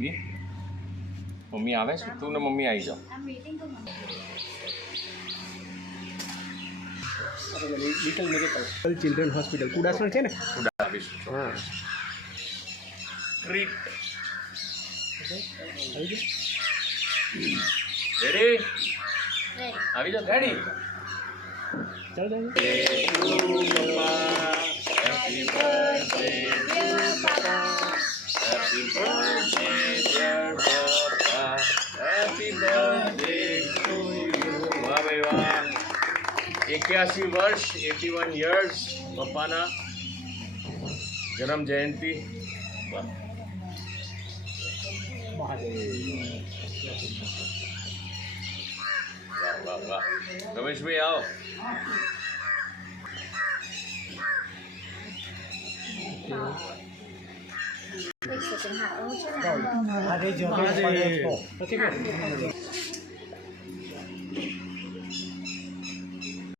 બી mummy આવે છે, તું ને મમ્મી આવી જાઓ. Little medical children hospital Kudasan છે ને? કુડા આવીશું. હા ક્રીટ આવી રેડી આવી જાઓ. રેડી ચાલ ચાલ happy birthday happy birthday dear પપ્પા હેપી બર્થડે ટુ યુ. વાહ ભાઈ વાહ. 81 વર્ષ 81 યર્સ પપ્પાના જન્મ જયંતિ. વાહ વાહ વાહ. રમેશભાઈ આવો. અરે